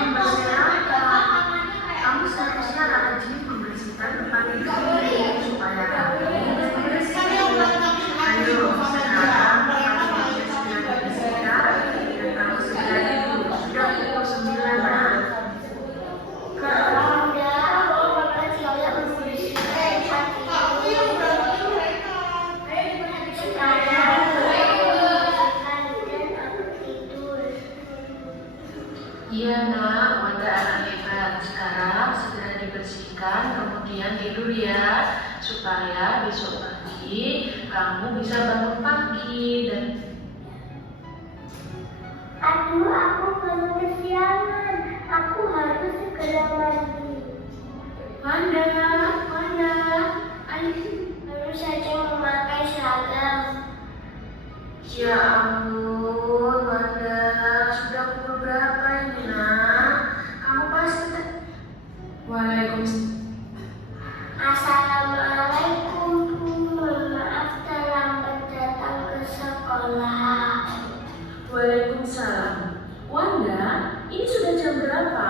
membersihkan. Kamu seharusnya rajin membersihkan tempat tidur supaya rapi dan bersih. Ayo, sekarang kamu sudah dibersihkan dan kamu segera tidur. Sudah pukul 9 lah. Iya nak, Wanda anak hebat. Sekarang segera dibersihkan, kemudian tidur ya, supaya besok pagi kamu bisa bangun pagi dan. Aduh, aku baru kesiangan. Aku harus segera mandi. Wanda, Ayo saja memakai seragam. ya ampun, Wanda, sudah pukul berapa ini nak? Kamu pasti. Waalaikumsalam. Assalamualaikum, Bu. Maaf terlambat datang ke sekolah. Waalaikumsalam. Wanda, ini sudah jam berapa?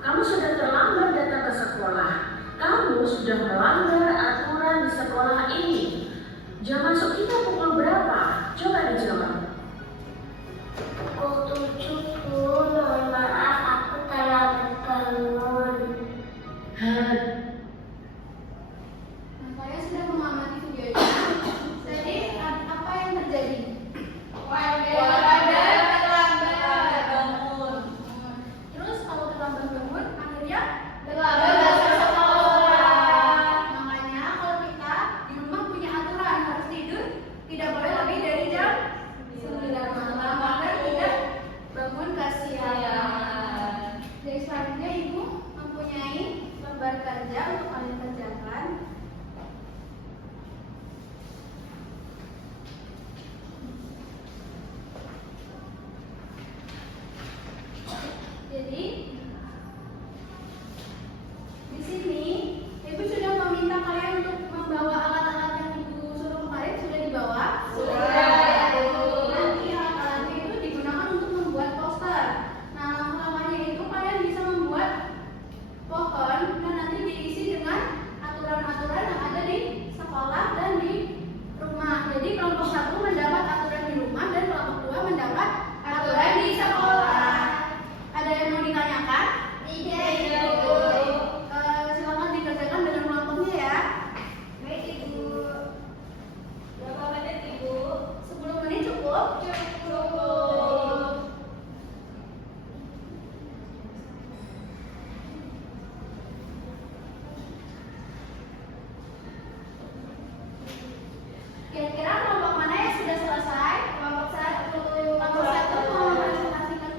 Kamu sudah terlambat datang ke sekolah. Kamu sudah melanggar aturan di sekolah ini. Jam masuk kita pukul berapa? Coba dijawab. Pukul 7, Bu. Mohon maaf, aku terlambat bangun. Saya sudah mengamati videonya. Jadi apa yang terjadi? Wanda terlambat bangun. Terus kalau terlambat bangun, akhirnya terlambat masuk sekolah. Makanya kalau kita di rumah punya aturan harus tidur tidak boleh lebih dari jam 9 malam agar tidak bangun kasihan. Jadi selanjutnya Ibu mempunyai lembar kerja untuk kalian kerjakan. Jadi di sini Ibu sudah meminta kalian untuk membawa alat-alat yang Ibu suruh kemarin. Sudah dibawa? Nanti alat-alatnya itu digunakan untuk membuat poster. Nah, langkah-langkahnya itu kalian bisa membuat pohon dan nanti diisi dengan aturan-aturan yang ada di sekolah dan di rumah. Jadi kelompok 1 mendapat aturan di rumah dan kelompok 2 mendapat aturan di sekolah. Ada yang mau ditanyakan? Iya, Ibu. Silakan dikerjakan dengan kelompoknya ya. Baik, Ibu. Berapa menit, Ibu? 10 menit cukup? Cukup. Kira-kira kelompok mana yang sudah selesai? Kelompok 1. Kelompok 1 mau mempresentasikan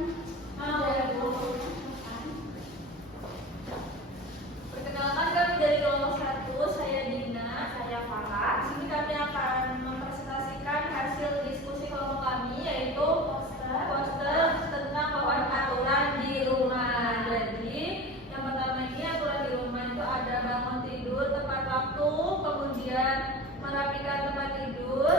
Perkenalkan, kami dari kelompok 1, saya Dina, saya Farah. Di sini kami akan mempresentasikan hasil diskusi kelompok kami, yaitu poster tentang bawaan aturan di rumah. Jadi yang pertama ini aturan di rumah itu ada bangun tidur tepat waktu, kemudian merapikan tempat tidur.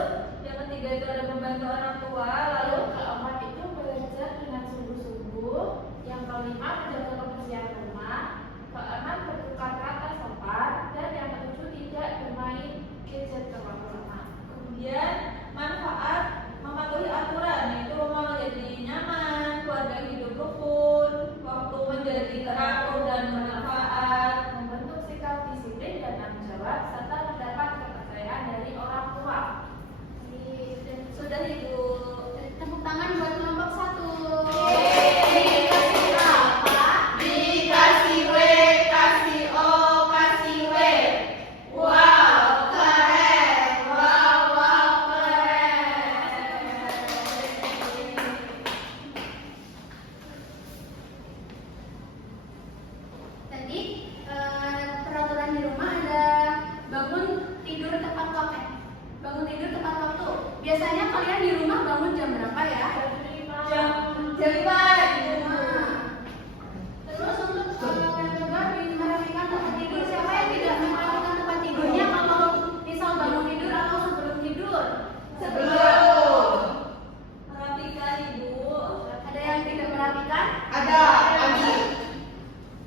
Yang ketiga itu ada membantu orang tua. Lalu keempat itu belajar dengan sungguh-sungguh. Yang kelima menjaga kebersihan rumah. Keenam bertukar kata sopan. Dan yang ketujuh tidak bermain gadget terlalu lama. Kemudian manfaat mematuhi aturan, yaitu rumah menjadi nyaman, keluarga hidup rukun, waktu menjadi teratur dan bermanfaat, membentuk sikap disiplin dan tanggung jawab, serta mendapat kepercayaan dari orang tua. Sudah Ibu. tepuk tangan buat kelompok 1. Dikasih apa? Dikasih W, kasih O, kasih W. Wow, keren. Wow, keren. Tadi peraturan di rumah ada bangun tidur tepat waktu. Bangun tidur tepat waktu. Biasanya kalian di rumah bangun jam berapa ya? Jam 5. Terus untuk coba merapikan tempat tidur. Siapa yang tidak merapikan tempat tidurnya kalau misal bangun tidur atau sebelum tidur? Sebelum. Merapikan, Ibu. Ada yang yang tidak merapikan? Ada, Anggi.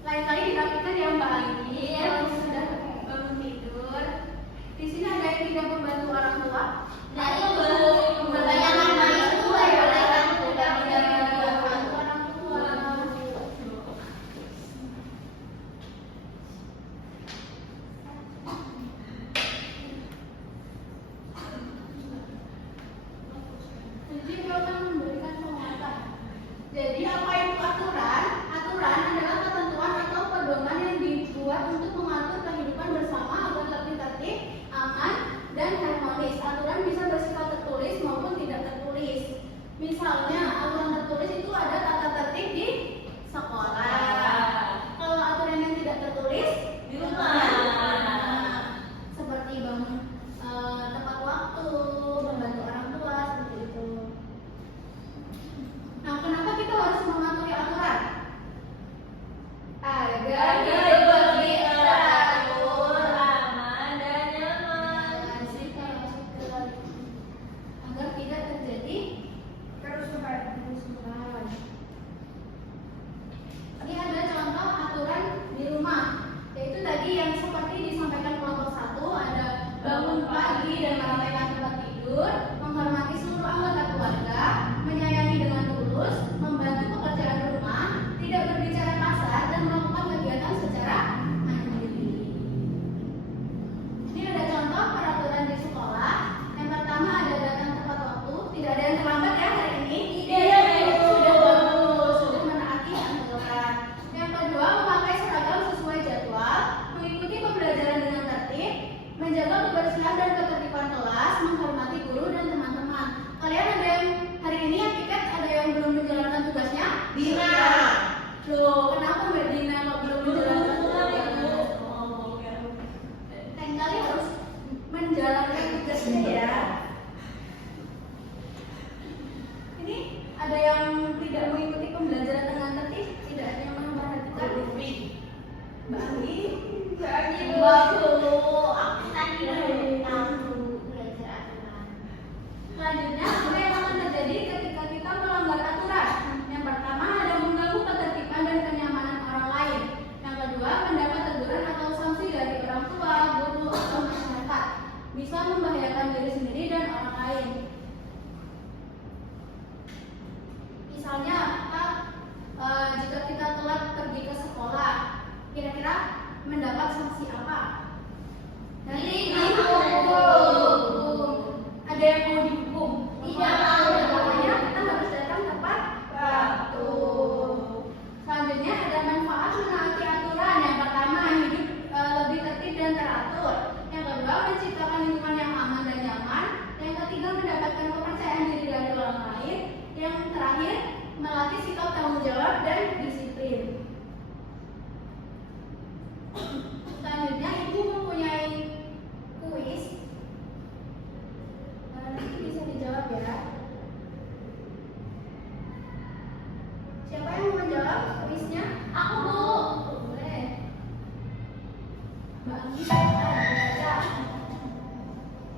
Lain kali dirapikan ya Mbak Anggi. Kalau sudah bangun tidur. Di sini ada yang tidak membantu orang tua? Nah itu kebanyakan orang tua ya, orang tua tidak membantu orang tua. Jadi beliau akan memberikan penguatan. Jadi apa itu aturan? Aturan adalah ketentuan atau pedoman yang dibuat untuk mengatur kehidupan bersama agar lebih tertib, aman, dan harmonis. Aturan bisa bersifat tertulis maupun tidak tertulis. Misalnya aturan tertulis itu ada tata tertib di sekolah. Kalau aturan yang tidak tertulis Di rumah. seperti bangun tepat waktu, membantu orang tua seperti itu. Nah, kenapa kita harus mematuhi aturan? Agar hidup lebih teratur, aman dan nyaman. agar tidak terjadi Kerusuhan. kerusuhan. Ini ada contoh aturan di rumah, yaitu tadi yang seperti disampaikan kelompok 1, ada bangun pagi dan merapikan tempat tidur, menghormati seluruh anggota keluarga, menyayangi dengan tulus, membantu pekerjaan rumah, tidak berbicara kasar, dan melakukan kegiatan secara mandiri. Ini ada contoh peraturan di sekolah. Yang pertama ada datang tepat waktu, tidak ada yang terlambat ya hari ini. Iya, Sudah bagus, sudah menaati aturan. Yang kedua memakai seragam sesuai jadwal, mengikuti pembelajaran dengan tertib, menjaga kebersihan dan ketertiban kelas, menghormati guru dan teman-teman. Kalian ada yang hari ini yang piket, ada yang belum menjalankan tugasnya? Dina. Loh, kenapa Mbak Dina kok belum menjalankan tugasnya? Lain kali harus menjalankan tugasnya ya. Ini ada yang tidak mengikuti pembelajaran dengan tertib, tidak ada yang memperhatikan. Mbak Anggi, Waktu aku tadi tahu belajar aturan. selanjutnya apa yang akan terjadi ketika kita melanggar aturan? Yang pertama ada mengganggu ketertiban dan kenyamanan orang lain. Yang kedua mendapat teguran atau sanksi dari orang tua, guru, atau masyarakat. Bisa membahayakan diri sendiri dan orang lain. Misalnya jika kita telat pergi ke sekolah, kira-kira mendapat sanksi apa? Dihukum. Ada yang mau dihukum? Tidak mau. Pokoknya kita harus datang tepat waktu. Selanjutnya ada manfaat menaati aturan. Yang pertama hidup lebih tertib dan teratur. Yang kedua menciptakan lingkungan yang aman dan nyaman. Yang ketiga mendapatkan kepercayaan diri dari orang lain. Yang terakhir melatih sikap tanggung jawab dan disiplin. Selanjutnya ibu mempunyai kuis. Nanti bisa dijawab ya. Siapa yang mau menjawab kuisnya? Aku Bu. Boleh. Mbak Anggi baca.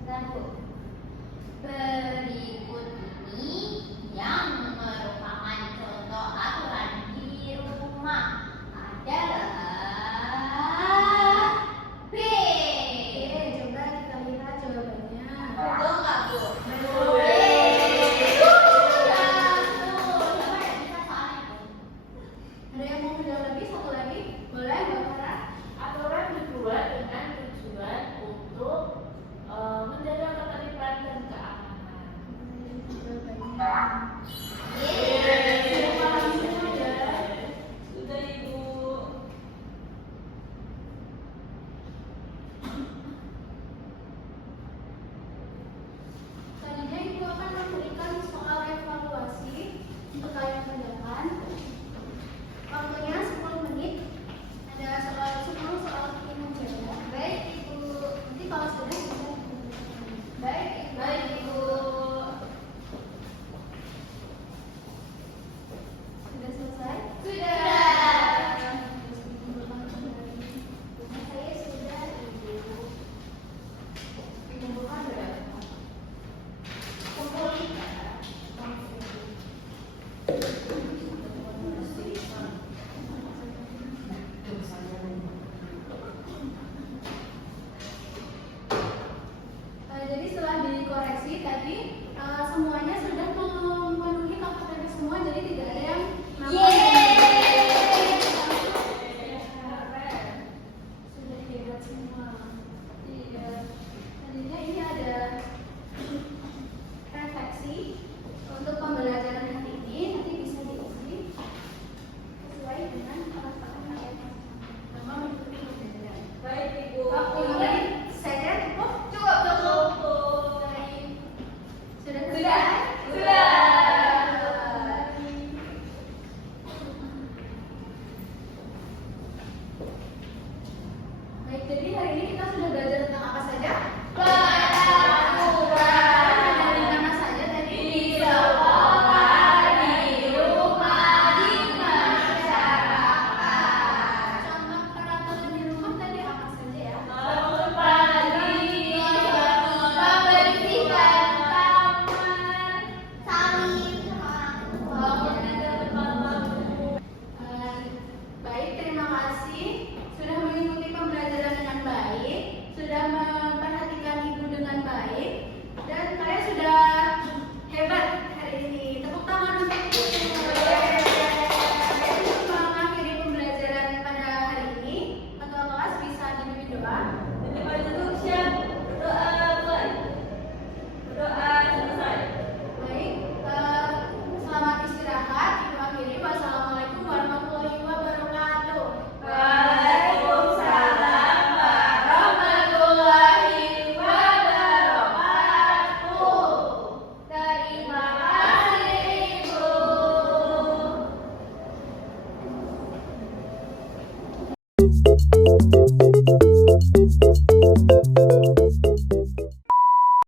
Satu. Berikut ini yang merupakan contoh aturan di rumah adalah B. Oke, coba kita lihat jawabannya. Betul nggak Bu? Betul. Ada yang mau menjawab lagi? Satu lagi? Boleh, Mbak Farah? Aturan dibuat dengan tujuan untuk menjaga ketertiban dan keamanan. Jawabannya. Yeay. Sudah paham semua ya? Sudah Ibu. Selanjutnya Ibu akan memberikan soal evaluasi untuk kalian kerjakan. Waktunya 10 menit. Ada soal 10 soal yang menjawab. Baik Ibu. Nanti kalau sudah bisa. Baik Ibu. Baik Ibu. Sudah selesai? Sudah. Saya sudah Ibu. Kumpulkan berapa? Kumpulin. Thank you.